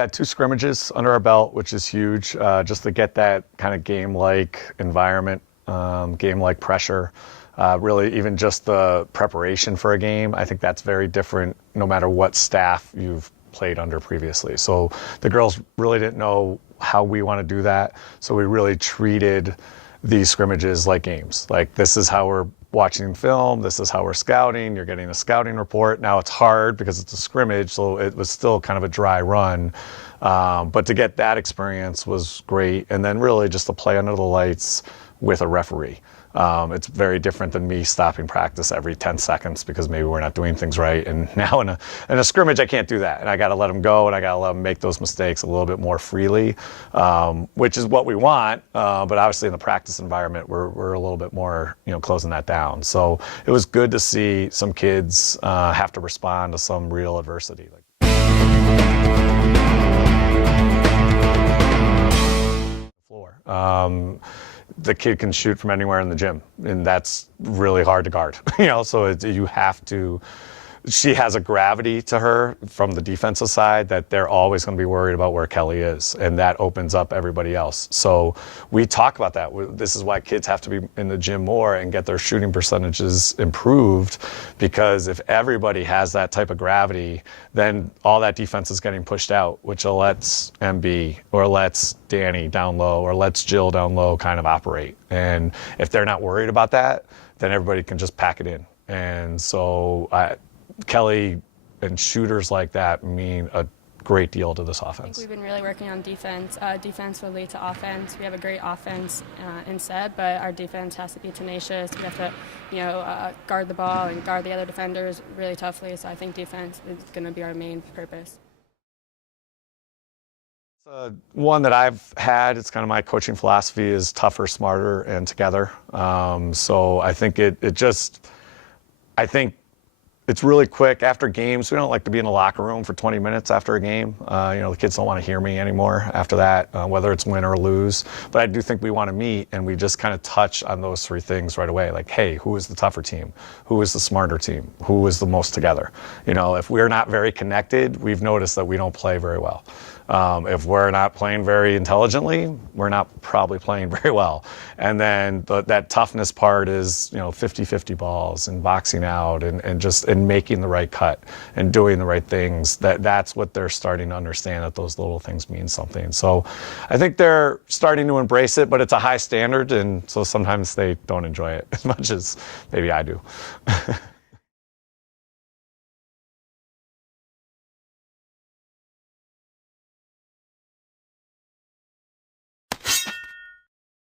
had 2 scrimmages under our belt, which is huge, just to get that kind of game-like environment, game-like pressure. Really, even just the preparation for a game, I think that's very different no matter what staff you've played under previously. So the girls really didn't know how we want to do that. So we really treated these scrimmages like games. Like, this is how we're watching film, this is how we're scouting, you're getting a scouting report. Now it's hard because it's a scrimmage, so it was still kind of a dry run. But to get that experience was great. And then really just to play under the lights with a referee. It's very different than me stopping practice every 10 seconds because maybe we're not doing things right. And now in a scrimmage, I can't do that. And I got to let them go, and I got to let them make those mistakes a little bit more freely, which is what we want. But obviously in the practice environment, we're a little bit more, closing that down. So it was good to see some kids have to respond to some real adversity. The kid can shoot from anywhere in the gym, and that's really hard to guard. So you have to. She has a gravity to her from the defensive side that they're always going to be worried about where Kelly is, and that opens up everybody else. So we talk about that. This is why kids have to be in the gym more and get their shooting percentages improved, because if everybody has that type of gravity, then all that defense is getting pushed out, which lets MB or lets Danny down low or lets Jill down low kind of operate. And if they're not worried about that, then everybody can just pack it in. And so Kelly and shooters like that mean a great deal to this offense. I think we've been really working on defense. Defense will lead to offense. We have a great offense in set, but our defense has to be tenacious. We have to, guard the ball and guard the other defenders really toughly. So I think defense is going to be our main purpose. One that I've had, it's kind of my coaching philosophy, is tougher, smarter, and together. So I think it's really quick after games. We don't like to be in the locker room for 20 minutes after a game. The kids don't want to hear me anymore after that, whether it's win or lose. But I do think we want to meet, and we just kind of touch on those 3 things right away. Like, hey, who is the tougher team? Who is the smarter team? Who is the most together? If we're not very connected, we've noticed that we don't play very well. If we're not playing very intelligently, we're not probably playing very well. And then that toughness part is, 50-50 balls and boxing out and making the right cut and doing the right things. That's what they're starting to understand, that those little things mean something. So I think they're starting to embrace it, but it's a high standard, and so sometimes they don't enjoy it as much as maybe I do.